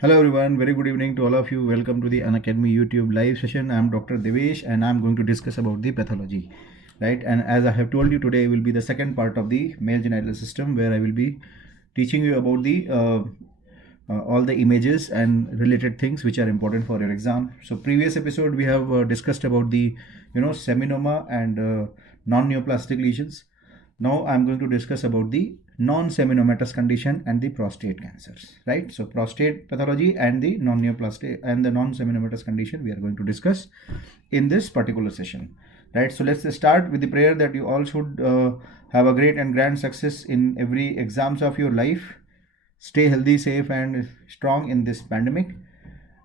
Hello everyone, very good evening to all of you. Welcome to the Unacademy YouTube live session. I am Dr. Devesh and I am going to discuss about the pathology, right? And as I have told you, today will be the second part of the male genital system, where I will be teaching you about the all the images and related things which are important for your exam. So previous episode we have discussed about the seminoma and non-neoplastic lesions. Now I'm going to discuss about the non-seminomatous condition and the prostate cancers, right? So prostate pathology and the non-neoplastic and the non-seminomatous condition we are going to discuss in this particular session, right? So let's start with the prayer that you all should have a great and grand success in every exams of your life. Stay healthy, safe and strong in this pandemic.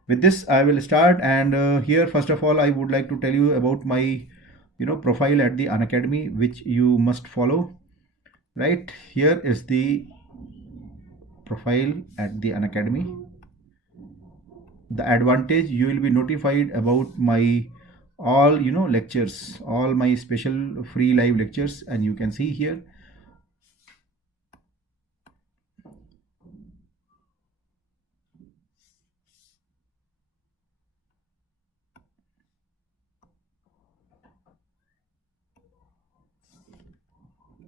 With this I will start, and here first of all I would like to tell you about my profile at the Unacademy, which you must follow. Right, here is the profile at the Unacademy. The advantage, you will be notified about my all lectures, all my special free live lectures, and you can see here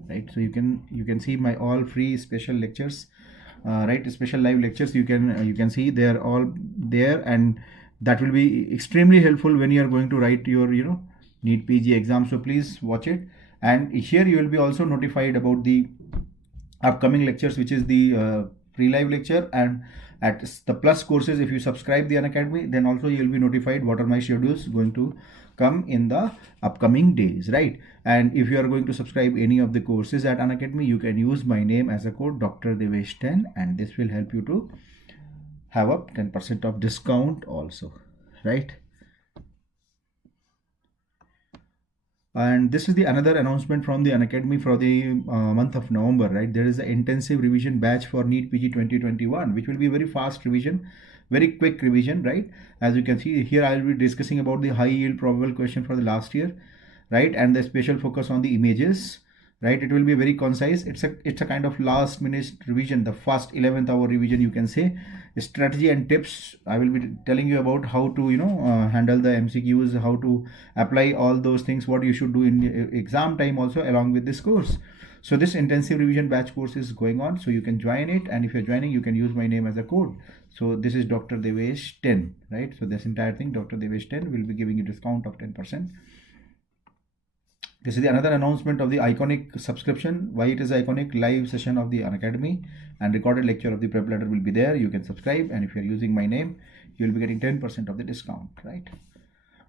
right. So you can see my all free special lectures, right, special live lectures. You can see they are all there, and that will be extremely helpful when you are going to write your NEET PG exam. So please watch it, and here you will be also notified about the upcoming lectures, which is the free live lecture, and at the plus courses. If you subscribe the Unacademy, then also you will be notified what are my schedules going to come in the upcoming days, right? And if you are going to subscribe any of the courses at Unacademy, you can use my name as a code Dr. Devesh 10, and this will help you to have a 10% of discount also, right? And this is the another announcement from the Unacademy for the month of November, right? There is an intensive revision batch for NEET PG 2021, which will be very fast revision, very quick revision, right? As you can see here, I will be discussing about the high yield probable question for the last year, right? And the special focus on the images, right? It will be very concise. It's a kind of last minute revision, the first 11th hour revision, you can say. Strategy and tips, I will be telling you about how to handle the MCQs, how to apply all those things, what you should do in exam time also along with this course. So this intensive revision batch course is going on, so you can join it, and if you're joining, you can use my name as a code. So this is Dr. Devesh 10, right? So this entire thing, Dr. Devesh 10, will be giving you discount of 10%. This is the another announcement of the iconic subscription. Why it is iconic? Live session of the Unacademy and recorded lecture of the prep letter will be there. You can subscribe, and if you're using my name, you will be getting 10% of the discount, right?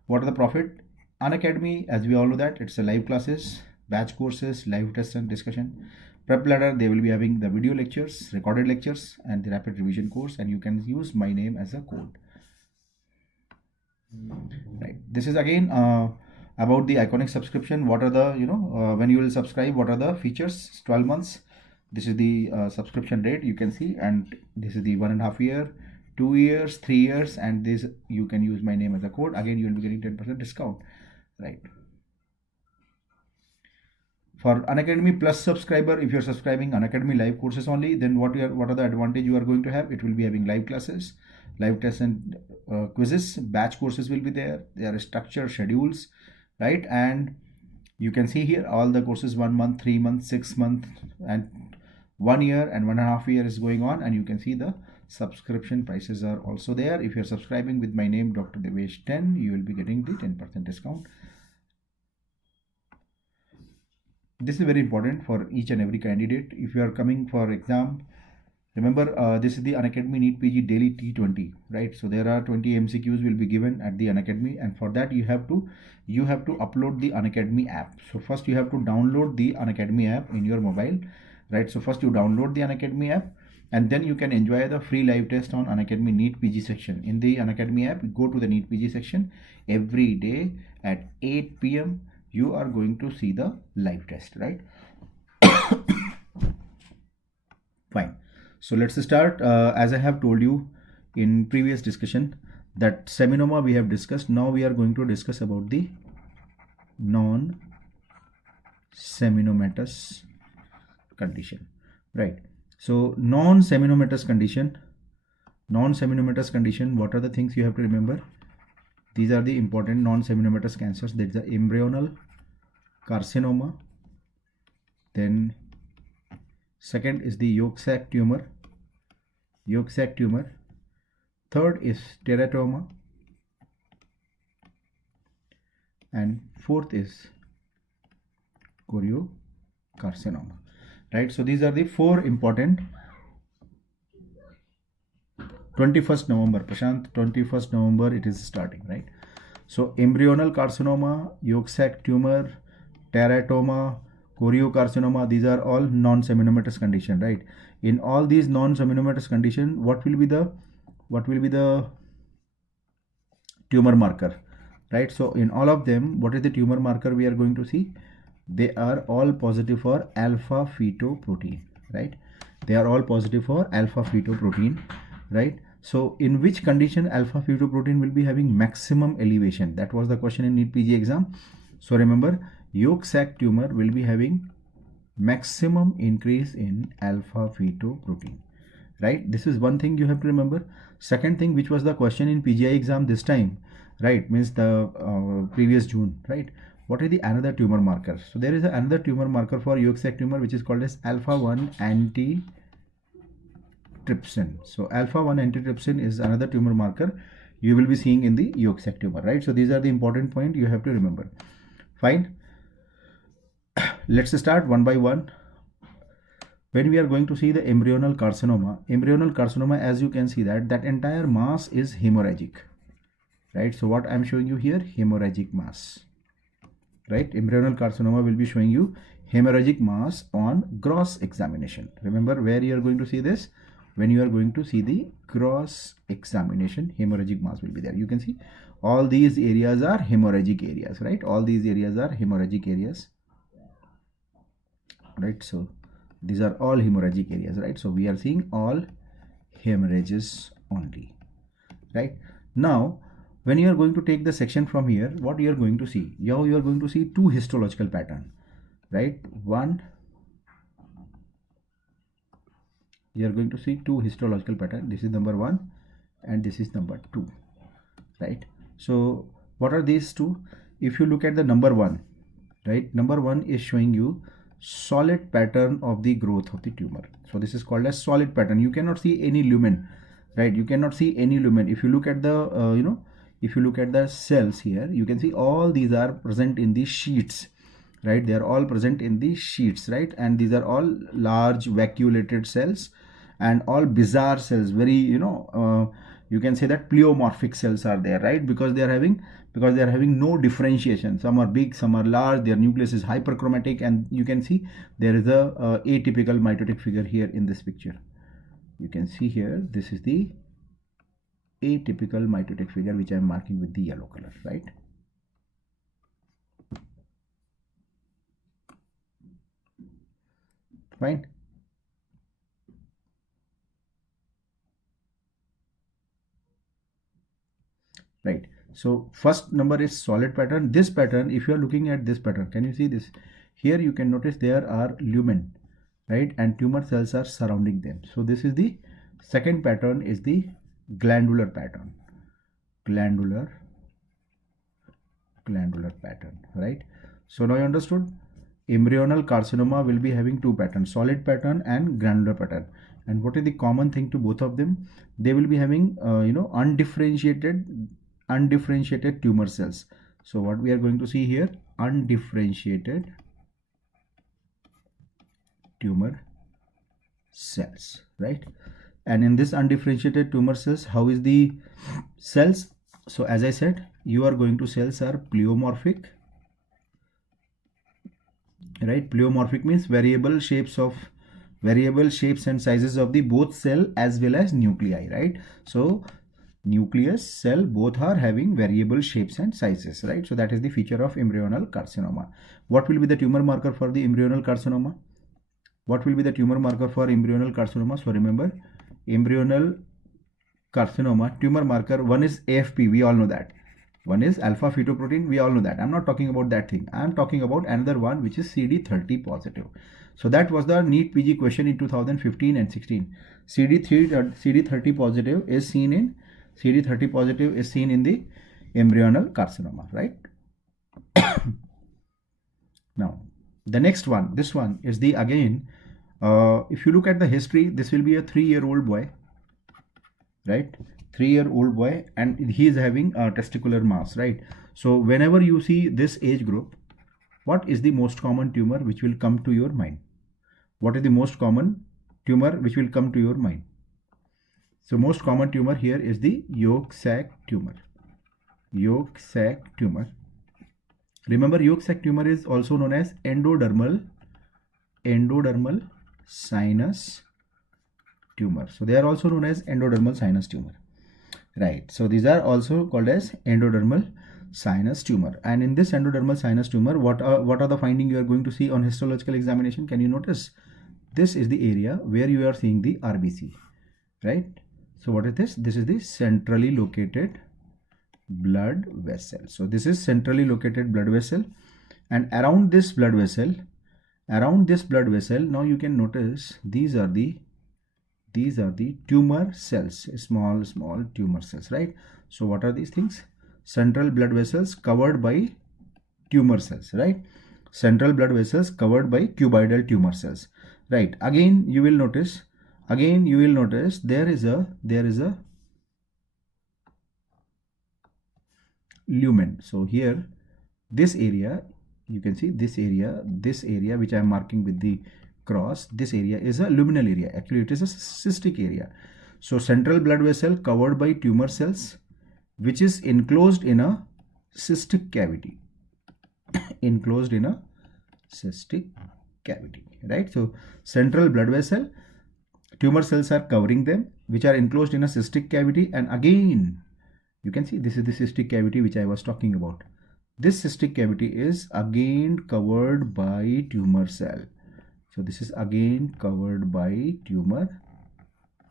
What are the profit? Unacademy, as we all know that, it's a live classes, batch courses, live tests and discussion. Prep letter, they will be having the video lectures, recorded lectures, and the rapid revision course, and you can use my name as a code, right? This is again about the iconic subscription. What are the when you will subscribe, what are the features? 12 months, this is the subscription rate, you can see, and this is the 1.5 year, 2 years, 3 years, and this you can use my name as a code. Again, you will be getting 10% discount, right? For Unacademy Plus subscriber, if you're subscribing Unacademy live courses only, then what are the advantage you are going to have? It will be having live classes, live tests and quizzes. Batch courses will be there. There are structured schedules, right? And you can see here all the courses, 1 month, 3 months, 6 months, and 1 year and 1.5 year is going on, and you can see the subscription prices are also there. If you're subscribing with my name Dr. Devesh 10, you will be getting the 10% discount. This is very important for each and every candidate. If you are coming for exam, remember this is the Unacademy NEET PG daily T20, right? So there are 20 MCQs will be given at the Unacademy, and for that you have to upload the Unacademy app. So first you have to download the Unacademy app in your mobile, right? So first you download the Unacademy app, and then you can enjoy the free live test on Unacademy NEET PG section. In the Unacademy app, go to the NEET PG section. Every day at 8 p.m. you are going to see the live test, right? Fine. So let's start. As I have told you in previous discussion that seminoma we have discussed. Now we are going to discuss about the non-seminomatous condition, right? So non-seminomatous condition Non-seminomatous condition, what are the things you have to remember? These are the important non-seminomatous cancers. There is the embryonal carcinoma, then second is the yolk sac tumor, third is teratoma, and fourth is choriocarcinoma, right? So these are the four important. 21st November, Prashant, 21st November it is starting, right? So embryonal carcinoma, yolk sac tumor, teratoma, choriocarcinoma, these are all non-seminomatous condition, right? In all these non-seminomatous condition, what will be the tumor marker, right? So in all of them, what is the tumor marker we are going to see? They are all positive for alpha fetoprotein, right? They are all positive for alpha fetoprotein, right? So in which condition alpha fetoprotein will be having maximum elevation? That was the question in NEET PG exam. So remember, yolk sac tumor will be having maximum increase in alpha fetoprotein, right? This is one thing you have to remember. Second thing, which was the question in PGI exam this time, right? Means the previous June, right? What is the another tumor marker? So there is another tumor marker for yolk sac tumor, which is called as alpha-1 antitrypsin. So alpha-1 antitrypsin is another tumor marker you will be seeing in the yolk sac tumor, right? So these are the important points you have to remember. Fine. Let's start one by one. When we are going to see the embryonal carcinoma, as you can see that entire mass is hemorrhagic, right? So what I'm showing you here, hemorrhagic mass, right? Embryonal carcinoma will be showing you hemorrhagic mass on gross examination. Remember where you are going to see this? When you are going to see the gross examination, hemorrhagic mass will be there. You can see all these areas are hemorrhagic areas, right? All these areas are hemorrhagic areas, right? So these are all hemorrhagic areas, right? So we are seeing all hemorrhages only, right? Now when you are going to take the section from here, what you are going to see? Now you are going to see two histological pattern, right? One, you are going to see two histological pattern. This is number 1 and this is number 2, right? So what are these two? If you look at the number 1, right? Number 1 is showing you solid pattern of the growth of the tumor. So this is called as solid pattern. You cannot see any lumen, right? You cannot see any lumen. If you look at the if you look at the cells here, you can see all these are present in the sheets, right? They are all present in the sheets, right? And these are all large vacuolated cells and all bizarre cells, very you can say that pleomorphic cells are there, right? Because they are having no differentiation. Some are big, some are large, their nucleus is hyperchromatic, and you can see there is a atypical mitotic figure here in this picture. You can see here, this is the atypical mitotic figure which I am marking with the yellow color, right? Fine. Right. So first number is solid pattern. This pattern, if you are looking at this pattern, can you see this? Here you can notice there are lumen, right? And tumor cells are surrounding them. So this is the second pattern, is the glandular pattern. Glandular pattern, right? So now you understood. Embryonal carcinoma will be having two patterns, solid pattern and granular pattern. And what is the common thing to both of them? They will be having undifferentiated tumor cells. So what we are going to see here, undifferentiated tumor cells, right? And in this undifferentiated tumor cells, how is the cells? So as I said, you are going to cells are pleomorphic, right? Pleomorphic means variable shapes and sizes of the both cell as well as nuclei, right? So nucleus, cell, both are having variable shapes and sizes, right? So that is the feature of embryonal carcinoma. What will be the tumor marker for the embryonal carcinoma? What will be the tumor marker for embryonal carcinoma? So remember, embryonal carcinoma tumor marker, one is AFP, we all know that. One is alpha fetoprotein, we all know that. I'm not talking about that thing. I'm talking about another one which is CD30 positive. So that was the NEET PG question in 2015 and 16. CD30 positive is seen in the embryonal carcinoma, right? Now the next one, this one is the again, if you look at the history, this will be a 3-year-old boy, right? 3-year-old boy, and he is having a testicular mass, right? So whenever you see this age group, what is the most common tumor which will come to your mind? What is the most common tumor which will come to your mind? So most common tumor here is the yolk sac tumor. Yolk sac tumor. Remember, yolk sac tumor is also known as endodermal sinus tumor. So they are also known as endodermal sinus tumor, right? So these are also called as endodermal sinus tumor. And in this endodermal sinus tumor, what are the findings you are going to see on histological examination? Can you notice? This is the area where you are seeing the RBC, right? So what is this? This is the centrally located blood vessel. So this is centrally located blood vessel, and around this blood vessel, now you can notice these are the tumor cells, small tumor cells, right? So what are these things? Central blood vessels covered by tumor cells, right? Central blood vessels covered by cuboidal tumor cells, right? Again you will notice there is a lumen. So here, this area, you can see this area which I am marking with the cross, this area is a luminal area. Actually it is a cystic area. So central blood vessel covered by tumor cells, which is enclosed in a cystic cavity. Enclosed in a cystic cavity, right? So central blood vessel, tumor cells are covering them, which are enclosed in a cystic cavity. And again you can see this is the cystic cavity which I was talking about. This cystic cavity is again covered by tumor cell. So this is again covered by tumor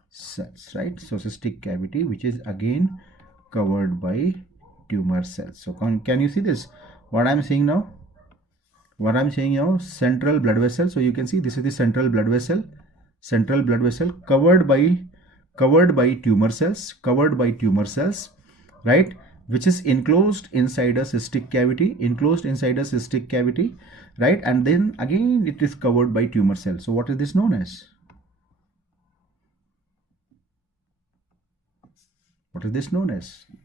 cells, right? So cystic cavity which is again covered by tumor cells. So can you see this? What I'm saying now? Central blood vessel. So you can see this is the central blood vessel. Central blood vessel covered by tumor cells, right? Which is enclosed inside a cystic cavity, right? And then again it is covered by tumor cells. So what is this known as?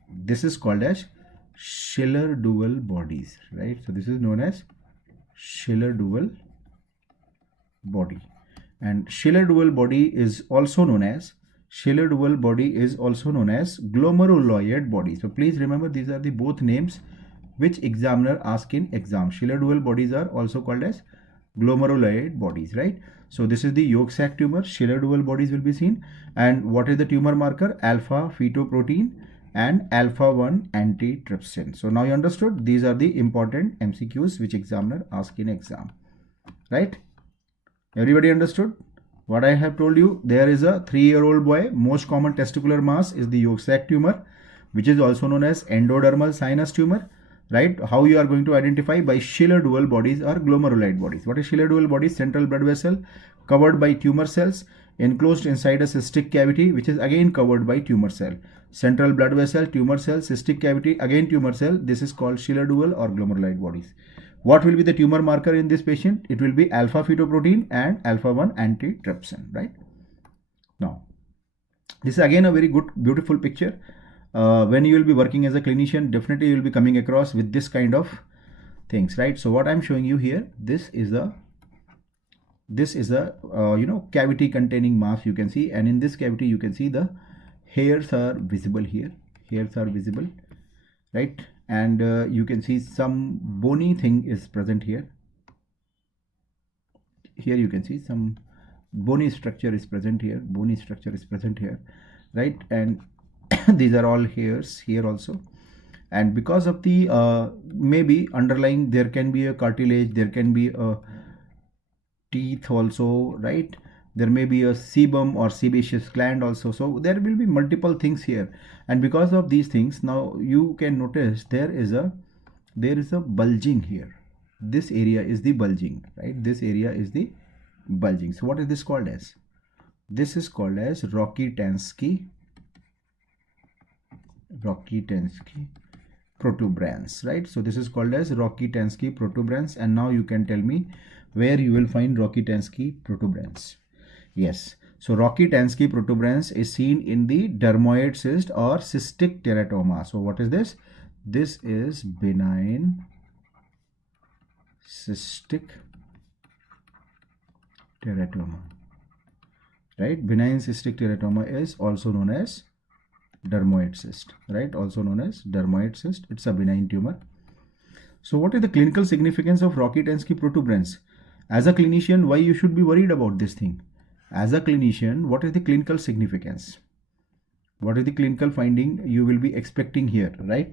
This is called as Schiller-Duval bodies, right? So this is known as Schiller-Duval body. And Schiller-Duval body is also known as glomeruloid body. So please remember, these are the both names which examiner ask in exam. Schiller-Duval bodies are also called as glomeruloid bodies, right? So this is the yolk sac tumor. Schiller-Duval bodies will be seen. And what is the tumor marker? Alpha fetoprotein and alpha-1 antitrypsin. So now you understood, these are the important MCQs which examiner ask in exam, right? Everybody understood what I have told you? There is a 3-year-old boy. Most common testicular mass is the yolk sac tumor, which is also known as endodermal sinus tumor, right? How you are going to identify? By Schiller-Duval bodies or glomeruloid bodies. What is Schiller-Duval bodies? Central blood vessel covered by tumor cells, enclosed inside a cystic cavity, which is again covered by tumor cell. Central blood vessel, tumor cell, cystic cavity, again tumor cell. This is called Schiller-Duval or glomeruloid bodies. What will be the tumor marker in this patient? It will be alpha fetoprotein and alpha-1 antitrypsin, right? Now, this is again a very good, beautiful picture. When you will be working as a clinician, definitely you will be coming across with this kind of things, right? So what I'm showing you here, this is a cavity containing mass, you can see, and in this cavity you can see the hairs are visible here. Hairs are visible, right? And you can see some bony thing is present here. Here you can see some bony structure is present here. Right? And these are all hairs here also. And because of the maybe underlying, there can be a cartilage, there can be a teeth also, right? There may be a sebum or sebaceous gland also. So there will be multiple things here, and because of these things, now you can notice there is a bulging here. This area is the bulging, right? This area is the bulging. So what is this called as? This is called as Rokitansky protuberance, right? So this is called as Rokitansky protuberance, and now you can tell me where you will find Rokitansky protuberance. Yes, so Rokitansky protuberance is seen in the dermoid cyst or cystic teratoma. So what is this? This is benign cystic teratoma, right? Benign cystic teratoma is also known as dermoid cyst, right? Also known as dermoid cyst. It's a benign tumor. So what is the clinical significance of Rokitansky protuberance? As a clinician, why you should be worried about this thing? As a clinician, what is the clinical significance? What is the clinical finding you will be expecting here, right?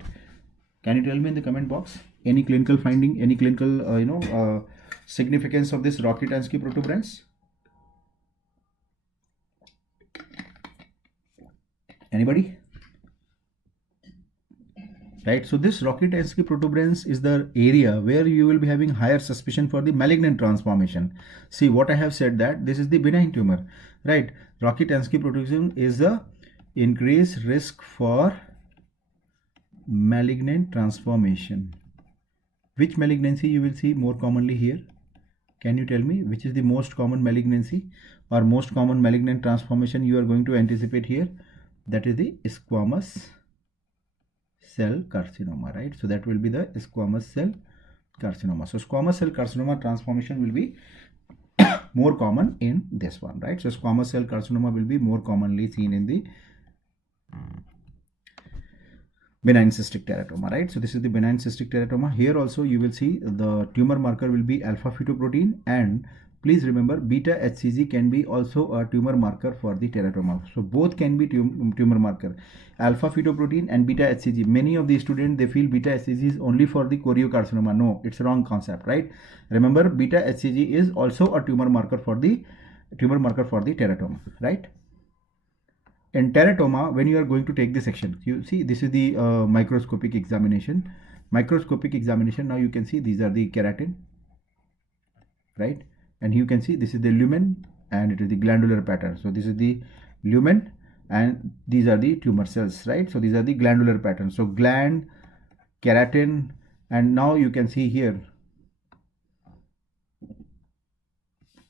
Can you tell me in the comment box any clinical finding, any clinical significance of this Rokitansky protuberance? Anybody? Right, so this Rokitansky protuberance is the area where you will be having higher suspicion for the malignant transformation. See what I have said, that this is the benign tumor, right? Rokitansky protuberance is the increased risk for malignant transformation. Which malignancy you will see more commonly here? Can you tell me which is the most common malignancy or most common malignant transformation you are going to anticipate here? That is the squamous cell carcinoma, right? So that will be the squamous cell carcinoma. So squamous cell carcinoma transformation will be more common in this one, right? So squamous cell carcinoma will be more commonly seen in the benign cystic teratoma, right? So this is the benign cystic teratoma. Here also you will see the tumor marker will be alpha fetoprotein, and please remember beta HCG can be also a tumor marker for the teratoma. So both can be tumor marker, alpha fetoprotein and beta HCG. Many of the students, they feel beta HCG is only for the choriocarcinoma. No, it's a wrong concept, right? Remember beta HCG is also a tumor marker for the teratoma, right? In teratoma, when you are going to take the section, you see this is the microscopic examination. Now you can see these are the keratin, right? And you can see this is the lumen and it is the glandular pattern. So this is the lumen and these are the tumor cells, right? So these are the glandular patterns. So gland, keratin, and now you can see here,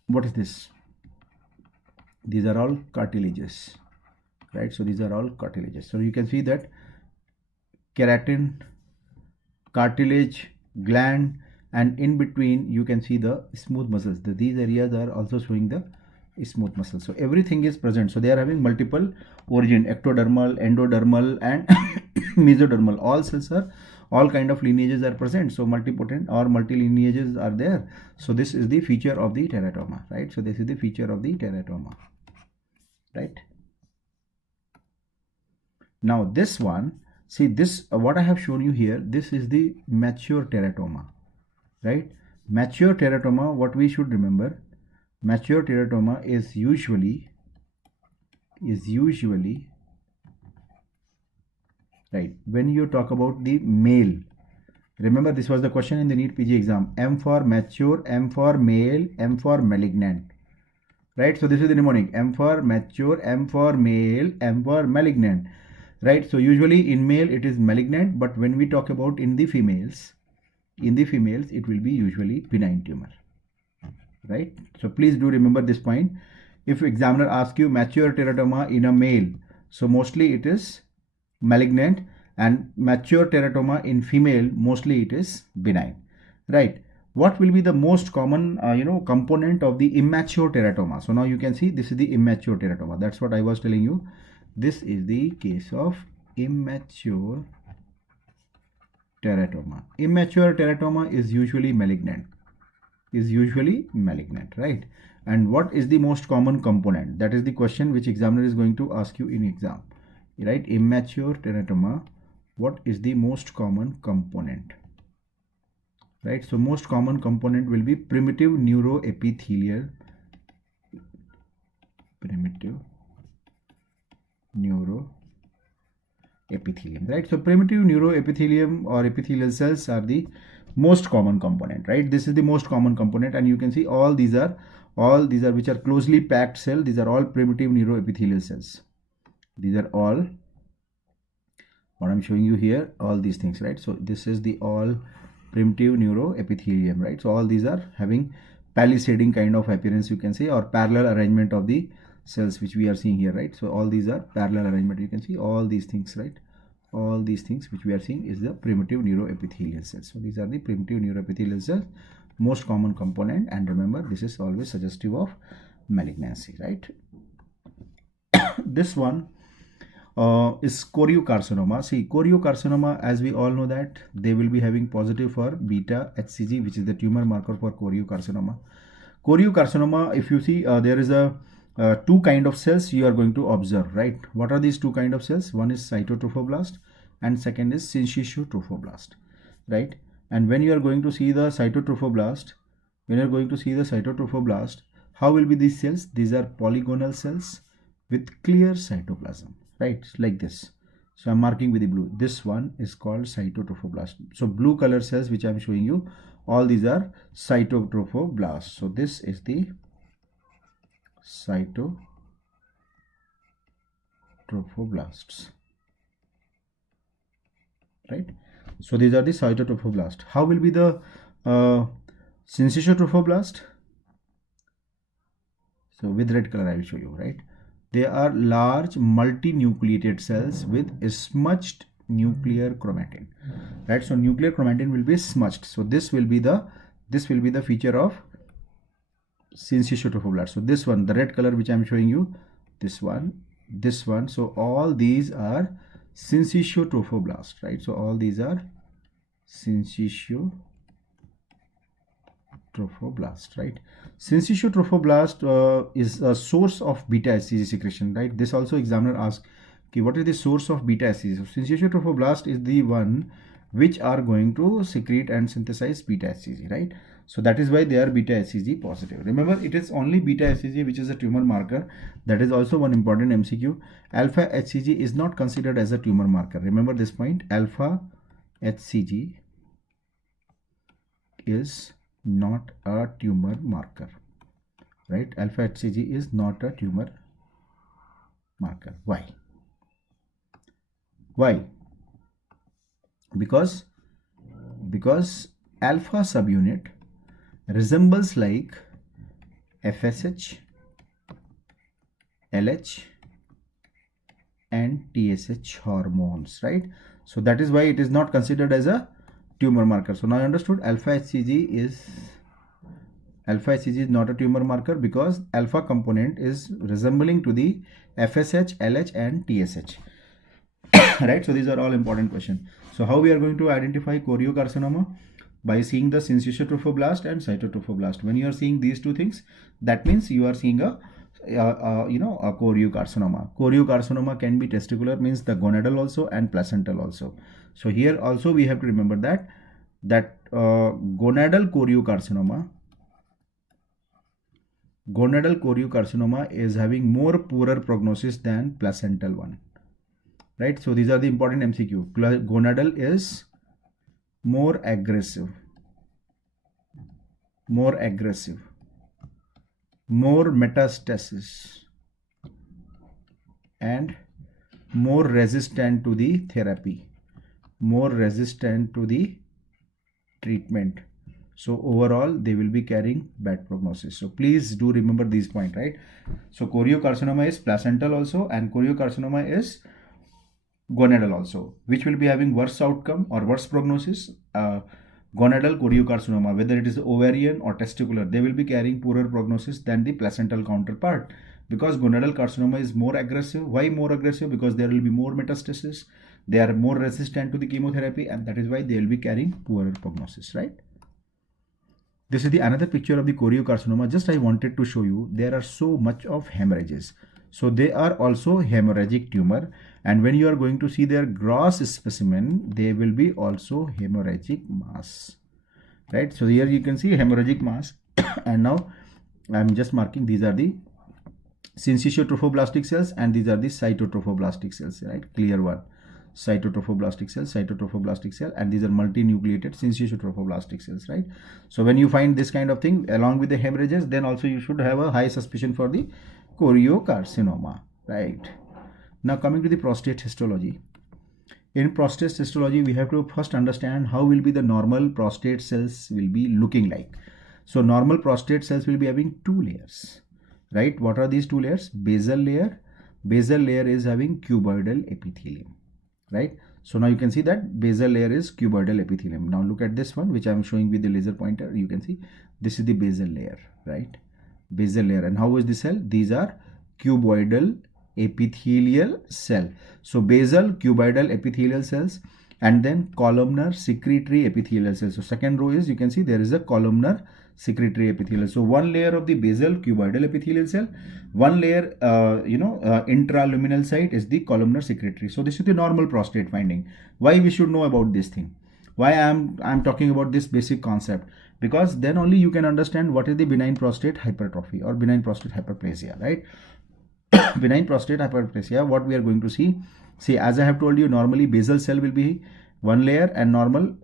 what is this? These are all cartilages, right? So these are all cartilages. So you can see that keratin, cartilage, gland, and in between you can see the smooth muscles. These areas are also showing the smooth muscles. So everything is present. So they are having multiple origin, ectodermal, endodermal, and mesodermal. All cells are, all kind of lineages are present. So multipotent or multi lineages are there. So this is the feature of the teratoma, right? So this is the feature of the teratoma, right? Now this one, see this, what I have shown you here, this is the mature teratoma, right? Mature teratoma, what we should remember, mature teratoma is usually right, when you talk about the male, remember this was the question in the NEET PG exam, M for mature, M for male, M for malignant, right? So this is the mnemonic, M for mature, M for male, M for malignant, right? So usually in male it is malignant, but when we talk about in the females it will be usually benign tumor, right? So please do remember this point. If examiner asks you mature teratoma in a male, so mostly it is malignant, and mature teratoma in female mostly it is benign, right? What will be the most common component of the immature teratoma? So now you can see this is the immature teratoma. That's what I was telling you. This is the case of immature teratoma. Immature teratoma is usually malignant, right? And what is the most common component? That is the question which examiner is going to ask you in exam, right? Immature teratoma, what is the most common component, right? So most common component will be primitive neuroepithelial primitive neuroepithelium, right? So primitive neuroepithelium or epithelial cells are the most common component, right? This is the most common component, and you can see all these are which are closely packed cell. These are all primitive neuroepithelial cells. These are all what I'm showing you here, all these things, right? So this is the all primitive neuroepithelium, right? So all these are having palisading kind of appearance, you can say, or parallel arrangement of the cells which we are seeing here, right? So all these are parallel arrangement, you can see all these things, right? All these things which we are seeing is the primitive neuroepithelial cells. So these are the primitive neuroepithelial cells, most common component, and remember this is always suggestive of malignancy, right? This one is choriocarcinoma. See, choriocarcinoma, as we all know that they will be having positive for beta HCG, which is the tumor marker for choriocarcinoma. Choriocarcinoma, if you see, there is a two kind of cells you are going to observe, right? What are these two kind of cells? One is cytotrophoblast and second is syncytiotrophoblast, right? And when you are going to see the cytotrophoblast, how will be these cells? These are polygonal cells with clear cytoplasm, right? Like this. So I'm marking with the blue. This one is called cytotrophoblast. So blue color cells which I'm showing you, all these are cytotrophoblast. So this is the cytotrophoblasts, right? So these are the cytotrophoblast. How will be the syncytiotrophoblast? So with red color I will show you, right? They are large multinucleated cells with smudged nuclear chromatin, right? So nuclear chromatin will be smudged. So this will be the feature of syncytiotrophoblast. So this one, the red color which I am showing you, this one. So all these are syncytiotrophoblast, right? So all these are syncytiotrophoblast, right? Syncytiotrophoblast is a source of beta HCG secretion, right? This also examiner asks, okay, what is the source of beta HCG? So syncytiotrophoblast is the one which are going to secrete and synthesize beta HCG, right? So that is why they are beta HCG positive. Remember, it is only beta HCG which is a tumor marker. That is also one important MCQ. Alpha HCG is not considered as a tumor marker. Remember this point. Alpha HCG is not a tumor marker, right? Alpha HCG is not a tumor marker. Why? Because alpha subunit resembles like FSH, LH and TSH hormones, right? So that is why it is not considered as a tumor marker. So now I understood alpha HCG is not a tumor marker because alpha component is resembling to the FSH, LH and TSH. Right? So these are all important questions. So how we are going to identify choriocarcinoma? By seeing the syncytiotrophoblast and cytotrophoblast. When you are seeing these two things, that means you are seeing a choriocarcinoma. Choriocarcinoma can be testicular, means the gonadal also and placental also. So here also we have to remember that gonadal choriocarcinoma is having more poorer prognosis than placental one, right? So these are the important MCQ. Gonadal is more aggressive, more metastasis, and more resistant to the therapy, more resistant to the treatment. So overall they will be carrying bad prognosis. So please do remember these points, right? So choriocarcinoma is placental also, and choriocarcinoma is gonadal also, which will be having worse outcome or worse prognosis. Gonadal choriocarcinoma, whether it is ovarian or testicular, they will be carrying poorer prognosis than the placental counterpart, because gonadal carcinoma is more aggressive. Why more aggressive? Because there will be more metastasis, they are more resistant to the chemotherapy, and that is why they will be carrying poorer prognosis, right? This is the another picture of the choriocarcinoma. Just I wanted to show you, there are so much of hemorrhages. So they are also hemorrhagic tumor, and when you are going to see their gross specimen, they will be also hemorrhagic mass, right? So here you can see hemorrhagic mass and now I am just marking these are the syncytiotrophoblastic cells, and these are the cytotrophoblastic cells, right? Clear one. Cytotrophoblastic cell, and these are multinucleated syncytiotrophoblastic cells, right? So when you find this kind of thing along with the hemorrhages, then also you should have a high suspicion for the choriocarcinoma, right? Now coming to the prostate histology. In prostate histology, we have to first understand how will be the normal prostate cells will be looking like. So normal prostate cells will be having two layers, right? What are these two layers? Basal layer. Basal layer is having cuboidal epithelium, right? So now you can see that basal layer is cuboidal epithelium. Now look at this one, which I am showing with the laser pointer. You can see this is the basal layer, right? Basal layer. And how is the cell? These are cuboidal epithelial cell. So basal cuboidal epithelial cells, and then columnar secretory epithelial cells. So second row is, you can see there is a columnar secretory epithelial. So one layer of the basal cuboidal epithelial cell, one layer intraluminal site is the columnar secretory. So this is the normal prostate finding. Why we should know about this thing? Why I'm talking about this basic concept? Because then only you can understand what is the benign prostate hypertrophy or benign prostate hyperplasia, right? Benign prostate hyperplasia, what we are going to see, as I have told you, normally basal cell will be one layer and normal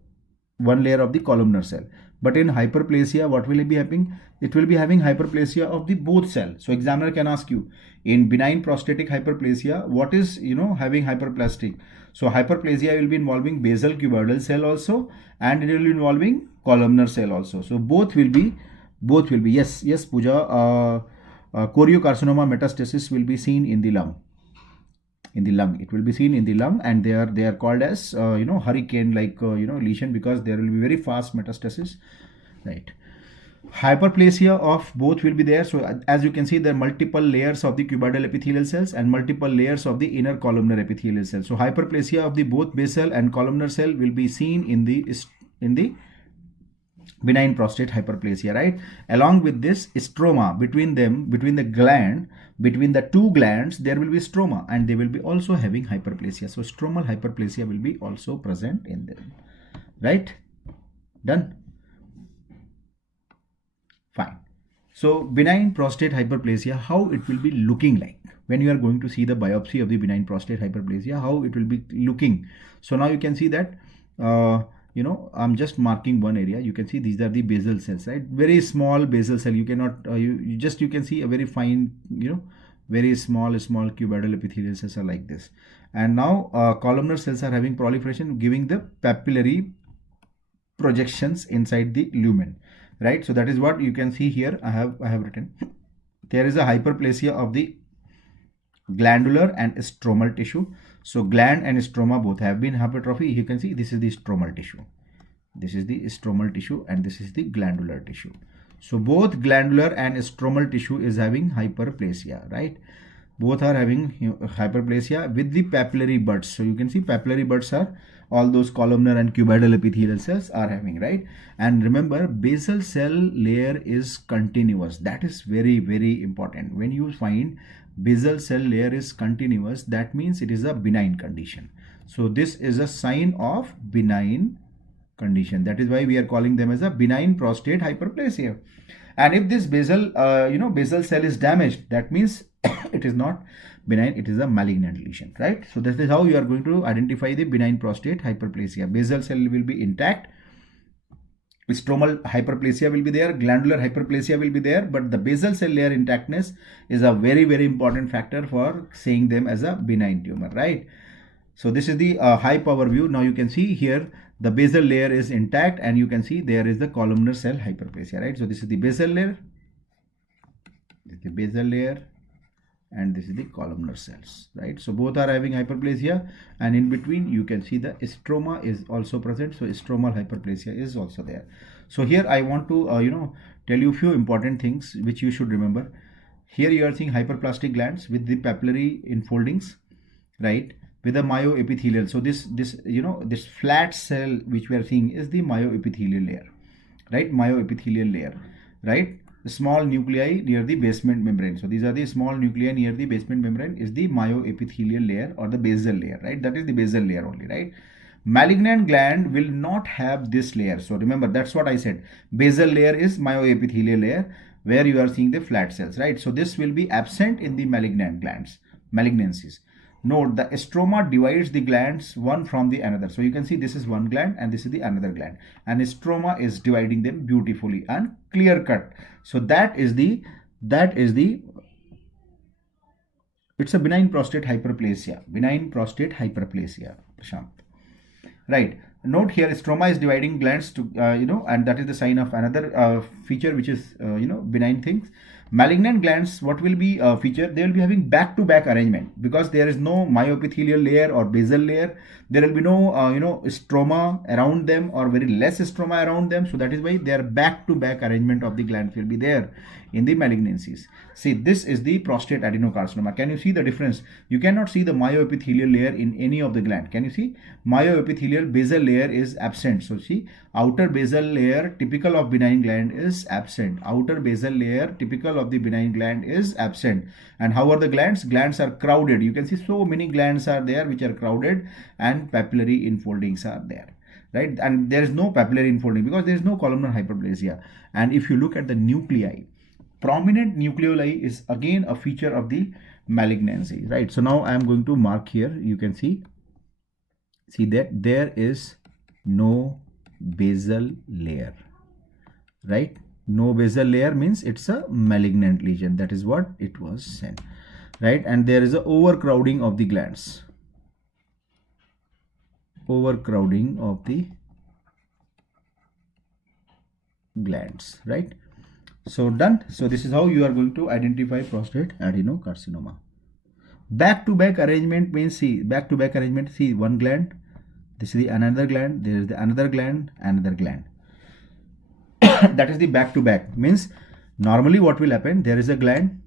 one layer of the columnar cell. But in hyperplasia, what will it be happening? It will be having hyperplasia of the both cell. So examiner can ask you, in benign prostatic hyperplasia, what is having hyperplastic? So hyperplasia will be involving basal cuboidal cell also, and it will be involving columnar cell also. So both will be yes Pooja, choriocarcinoma metastasis will be seen in the lung. It will be seen in the lung, and they are called as hurricane like lesion, because there will be very fast metastasis, right? Hyperplasia of both will be there. So as you can see, there are multiple layers of the cuboidal epithelial cells and multiple layers of the inner columnar epithelial cells. So hyperplasia of the both basal and columnar cell will be seen in the benign prostate hyperplasia, right? Along with this stroma between the two glands, there will be stroma, and they will be also having hyperplasia. So stromal hyperplasia will be also present in them, right? Done. Fine. So benign prostate hyperplasia, how it will be looking like when you are going to see the biopsy of the benign prostate hyperplasia, how it will be looking. So now you can see that I'm just marking one area. You can see these are the basal cells, right? Very small basal cell. You cannot you can see a very fine very small cuboidal epithelial cells are like this. And now columnar cells are having proliferation, giving the papillary projections inside the lumen, right? So that is what you can see here. I have written there is a hyperplasia of the glandular and stromal tissue. So gland and stroma both have been hypertrophy. You can see this is the stromal tissue. This is the stromal tissue, and this is the glandular tissue. So both glandular and stromal tissue is having hyperplasia, right? Both are having hyperplasia with the papillary buds. So you can see papillary buds are all those columnar and cuboidal epithelial cells are having, right? And remember, basal cell layer is continuous. That is very, very important. When you find basal cell layer is continuous, that means it is a benign condition. So this is a sign of benign condition. That is why we are calling them as a benign prostate hyperplasia. And if this basal basal cell is damaged, that means it is not benign, it is a malignant lesion, right? So this is how you are going to identify the benign prostate hyperplasia. Basal cell will be intact, stromal hyperplasia will be there, glandular hyperplasia will be there, but the basal cell layer intactness is a very, very important factor for saying them as a benign tumor, right? So this is the high power view. Now you can see here the basal layer is intact, and you can see there is the columnar cell hyperplasia, right? So this is the basal layer, this is the basal layer, and this is the columnar cells, right? So both are having hyperplasia, and in between you can see the stroma is also present. So stromal hyperplasia is also there. So here I want to tell you a few important things which you should remember. Here you are seeing hyperplastic glands with the papillary enfoldings, right, with a myoepithelial. So this flat cell which we are seeing is the myoepithelial layer, right? Myoepithelial layer, right? The small nuclei near the basement membrane. So these are the small nuclei near the basement membrane is the myoepithelial layer or the basal layer, right? That is the basal layer only, right? Malignant gland will not have this layer. So remember, that's what I said. Basal layer is myoepithelial layer. where you are seeing the flat cells, right? So this will be absent in the malignant glands, malignancies. Note, the stroma divides the glands one from the another. So you can see this is one gland and this is the another gland, and stroma is dividing them beautifully and clear cut. So that is the it's a benign prostate hyperplasia. Benign prostate hyperplasia, Prashant. Right. Note here, stroma is dividing glands to, and that is the sign of another feature, which is, benign things. Malignant glands, what will be a feature? They will be having back-to-back arrangement because there is no myoepithelial layer or basal layer. There will be no, stroma around them or very less stroma around them. So that is why their back-to-back arrangement of the glands will be there in the malignancies. See, this is the prostate adenocarcinoma. Can you see the difference? You cannot see the myoepithelial layer in any of the gland. Can you see? Myoepithelial basal layer is absent. So see, outer basal layer typical of benign gland is absent. Outer basal layer typical of the benign gland is absent. And how are the glands? Glands are crowded. You can see so many glands are there which are crowded, and papillary infoldings are there. Right? And there is no papillary infolding because there is no columnar hyperplasia. And if you look at the nuclei, prominent nucleoli is again a feature of the malignancy, right? So now I am going to mark here. You can see that there is no basal layer, right? No basal layer means it's a malignant lesion. That is what it was said, right? And there is a overcrowding of the glands. Overcrowding of the glands, right? So done. So this is how you are going to identify prostate adenocarcinoma. Back-to-back arrangement means, see, back-to-back arrangement, see, one gland, this is the another gland, there is the another gland, another gland. That is the back-to-back. Means normally what will happen, there is a gland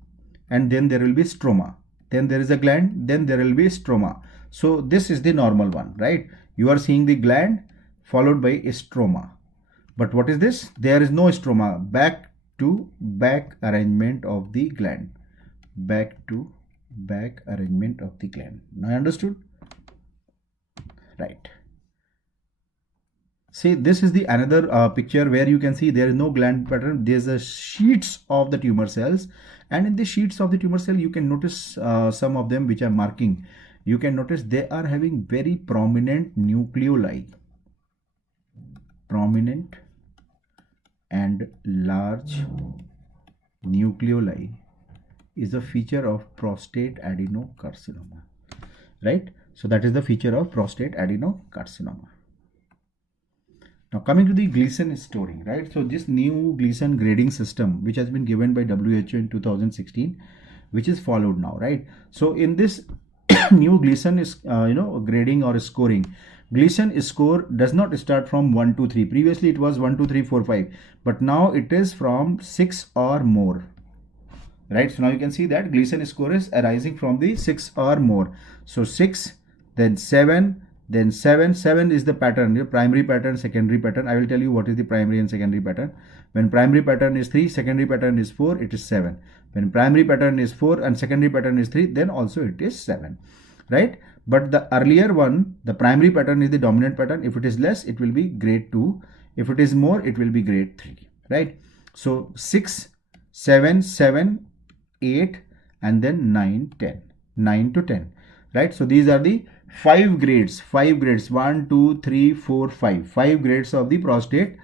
and then there will be stroma. Then there is a gland, then there will be stroma. So this is the normal one, right? You are seeing the gland followed by a stroma. But what is this? There is no stroma. Back-to-back arrangement of the gland. Back-to-back arrangement of the gland. Now understood? Right. See, this is the another picture where you can see there is no gland pattern. There's a sheets of the tumor cells, and in the sheets of the tumor cell you can notice some of them which are marking. You can notice they are having very prominent nucleoli. Prominent and large nucleoli is a feature of prostate adenocarcinoma, right? So that is the feature of prostate adenocarcinoma. Now coming to the Gleason scoring, right? So this new Gleason grading system, which has been given by WHO in 2016, which is followed now, right? So in this new Gleason is, grading or scoring, Gleason score does not start from 1, 2, 3. Previously it was 1, 2, 3, 4, 5, but now it is from 6 or more, right? So now you can see that Gleason score is arising from the 6 or more. So 6, then 7, then 7. 7 is the pattern, your primary pattern, secondary pattern. I will tell you what is the primary and secondary pattern. When primary pattern is 3, secondary pattern is 4, it is 7. When primary pattern is 4 and secondary pattern is 3, then also it is 7, right? But the earlier one, the primary pattern is the dominant pattern. If it is less, it will be grade 2. If it is more, it will be grade 3, right? So 6, 7, 7, 8, and then 9, 10. 9 to 10, right? So these are the 5 grades. 5 grades. 1, 2, 3, 4, 5. 5 grades of the prostate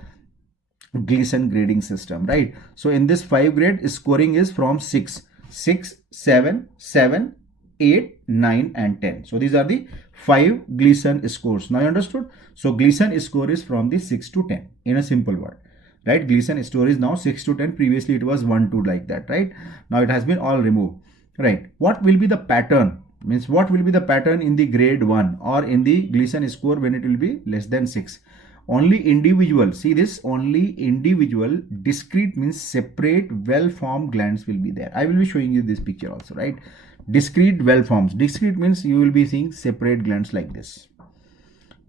Gleason grading system, right? So in this 5 grade, scoring is from 6, 7, 7, 8, 9, and 10. So these are the 5 Gleason scores. Now you understood? So Gleason score is from the 6 to 10 in a simple word, right? Gleason score is now 6 to 10. Previously it was 1, 2 like that, right? Now it has been all removed, right? What will be the pattern? Means what will be the pattern in the grade 1 or in the Gleason score when it will be less than 6? Only individual, see this, only individual, discrete means separate well-formed glands will be there. I will be showing you this picture also, right? Discrete well-formed. Discrete means you will be seeing separate glands like this.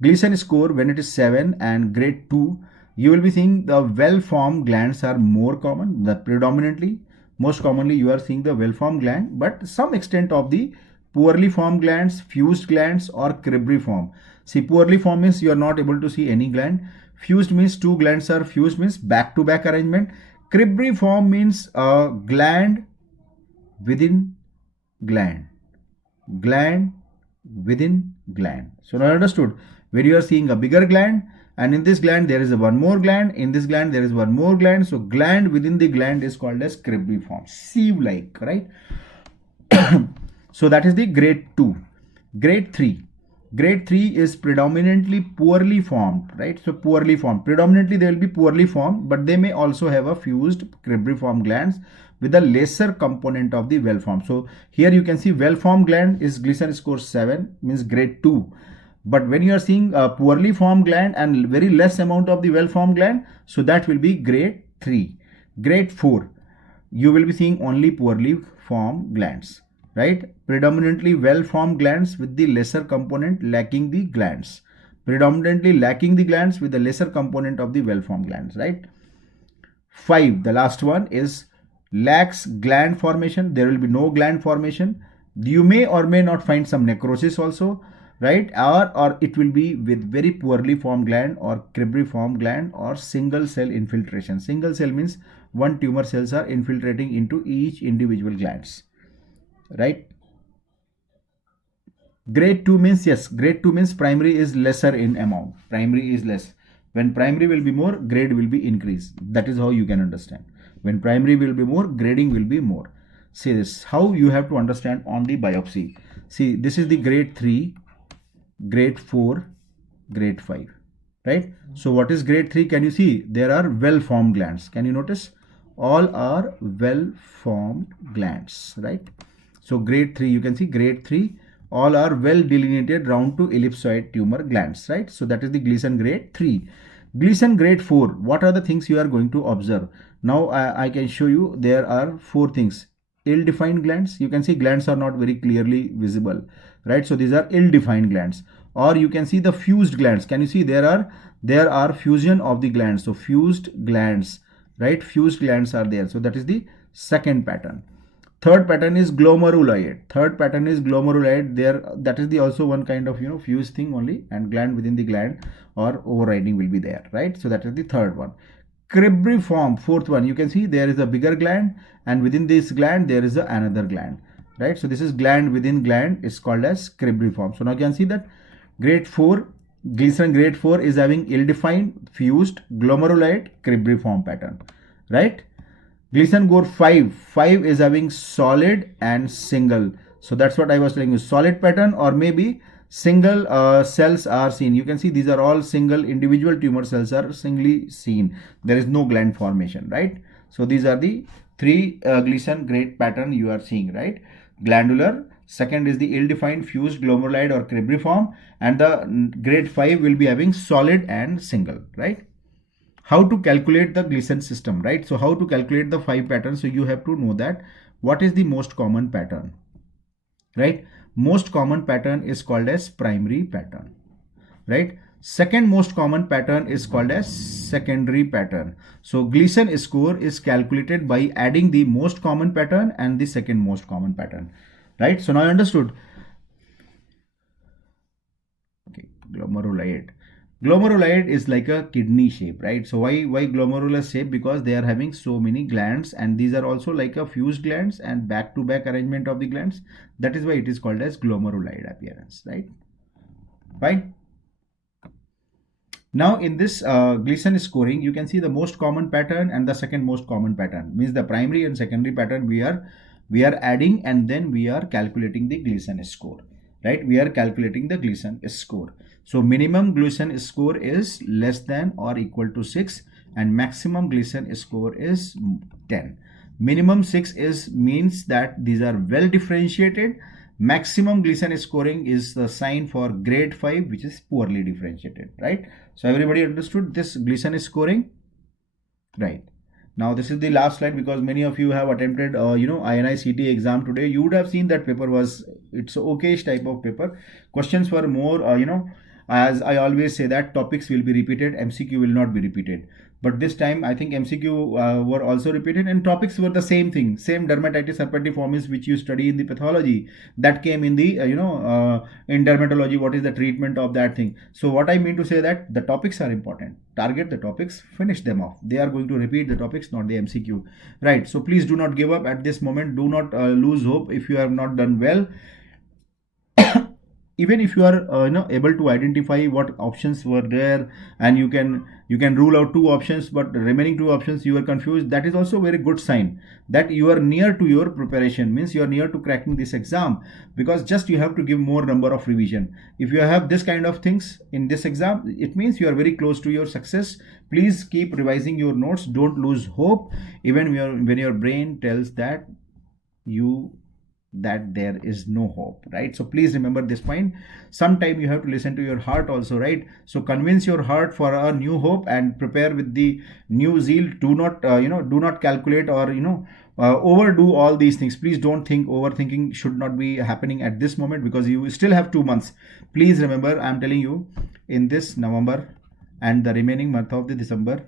Gleason score when it is 7 and grade 2, you will be seeing the well-formed glands are more common. The predominantly, most commonly you are seeing the well-formed gland, but some extent of the poorly formed glands, fused glands, or cribriform. See, poorly formed means you are not able to see any gland. Fused means 2 glands are fused, means back-to-back arrangement. Cribriform means a gland within gland. Gland within gland. So now understood. When you are seeing a bigger gland, and in this gland there is a one more gland, in this gland there is one more gland. So gland within the gland is called as cribriform, sieve-like, right? So that is the grade 2. Grade 3. Grade 3 is predominantly poorly formed, right? So poorly formed. Predominantly they will be poorly formed, but they may also have a fused cribriform glands with a lesser component of the well-formed. So here you can see well-formed gland is Gleason score 7, means grade 2. But when you are seeing a poorly formed gland and very less amount of the well-formed gland, so that will be grade 3. Grade 4, you will be seeing only poorly formed glands, right? Predominantly well-formed glands with the lesser component lacking the glands. Predominantly lacking the glands with the lesser component of the well-formed glands, right? 5, the last one is lacks gland formation. There will be no gland formation. You may or may not find some necrosis also, right? Or it will be with very poorly formed gland or cribriform gland or single cell infiltration. Single cell means one tumor cells are infiltrating into each individual glands, right? Grade 2 means, yes, grade 2 means primary is lesser in amount. Primary is less. When primary will be more, grade will be increased. That is how you can understand. When primary will be more, grading will be more. See this, how you have to understand on the biopsy. See, this is the grade 3, grade 4, grade 5, right? So what is grade 3? Can you see? There are well-formed glands. Can you notice? All are well-formed glands, right? So grade 3, you can see grade 3, all are well delineated round to ellipsoid tumor glands, right? So that is the Gleason grade 3. Gleason grade 4, what are the things you are going to observe? Now I can show you. There are 4 things. Ill-defined glands. You can see glands are not very clearly visible, right? So these are ill-defined glands. Or you can see the fused glands. Can you see there are fusion of the glands? So fused glands, right? Fused glands are there. So that is the second pattern. Third pattern is glomeruloid. Third pattern is glomeruloid. There, that is the also one kind of fused thing only, and gland within the gland or overriding will be there, right? So that is the third one. Cribriform, fourth one. You can see there is a bigger gland, and within this gland there is another gland, right? So this is gland within gland is called as cribriform. So now you can see that grade 4, Gleason grade 4 is having ill-defined, fused, glomeruloid, cribriform pattern, right? Gleason grade 5 is having solid and single. So that's what I was telling you, solid pattern or maybe single cells are seen. You can see these are all single individual tumor cells are singly seen. There is no gland formation, right? So these are the 3 Gleason grade pattern you are seeing, right? Glandular, second is the ill-defined, fused, glomeruloid or cribriform, and the grade 5 will be having solid and single, right? How to calculate the Gleason system, right? So how to calculate the 5 patterns? So you have to know that what is the most common pattern, right? Most common pattern is called as primary pattern, right? Second most common pattern is called as secondary pattern. So Gleason score is calculated by adding the most common pattern and the second most common pattern, right? So now I understood. Okay, glomeruloid. Glomeruloid is like a kidney shape, right? So why glomerular shape? Because they are having so many glands, and these are also like a fused glands and back-to-back arrangement of the glands. That is why it is called as glomeruloid appearance, right? Fine. Now in this Gleason scoring, you can see the most common pattern and the second most common pattern. Means the primary and secondary pattern we are adding, and then we are calculating the Gleason score, right? We are calculating the Gleason score. So minimum Gleason score is less than or equal to 6, and maximum Gleason score is 10. Minimum 6 means that these are well differentiated. Maximum Gleason scoring is the sign for grade 5, which is poorly differentiated, right? So everybody understood this Gleason scoring, right? Now this is the last slide, because many of you have attempted INI-CT exam today. You would have seen that paper it's okayish type of paper. Questions were more as I always say that topics will be repeated, MCQ will not be repeated. but this time I think MCQ were also repeated, and topics were the same thing, same dermatitis herpetiformis which you study in the pathology, that came in the in dermatology, what is the treatment of that thing. So what I mean to say that the topics are important, target the topics, finish them off. They are going to repeat the topics, not the MCQ, right? So please do not give up at this moment. Do not lose hope if you have not done well. Even if you are able to identify what options were there, and you can rule out 2 options, but the remaining 2 options you are confused, that is also a very good sign that you are near to your preparation, means you are near to cracking this exam, because just you have to give more number of revision. If you have this kind of things in this exam, it means you are very close to your success. Please keep revising your notes, don't lose hope, even when your brain tells that there is no hope, right? So please remember this point. Sometime you have to listen to your heart also, right? So convince your heart for a new hope and prepare with the new zeal. Do not do not calculate or overdo all these things. Please don't think. Overthinking should not be happening at this moment, because you still have 2 months. Please remember, I'm telling you, in this November and the remaining month of the December,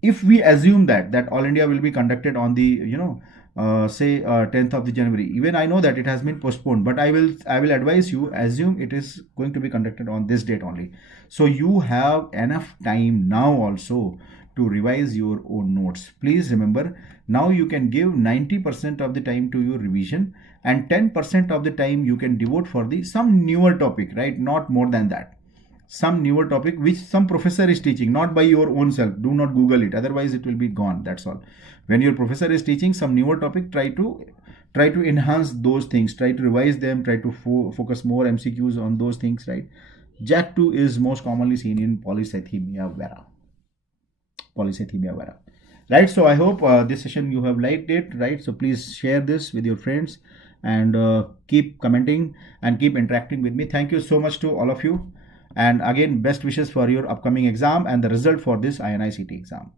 if we assume that All India will be conducted on the 10th of the January, even I know that it has been postponed, but I will advise you, assume it is going to be conducted on this date only. So you have enough time now also to revise your own notes. Please remember, now you can give 90% of the time to your revision, and 10% of the time you can devote for some newer topic, right? Not more than that. Some newer topic which some professor is teaching, not by your own self. Do not Google it, otherwise it will be gone. That's all. When your professor is teaching some newer topic, try to enhance those things, try to revise them, try to focus more MCQs on those things, right? JAK2 is most commonly seen in polycythemia vera. Right? So I hope this session you have liked it, right? So please share this with your friends, and keep commenting and keep interacting with me. Thank you so much to all of you. And again, best wishes for your upcoming exam and the result for this INI-CT exam.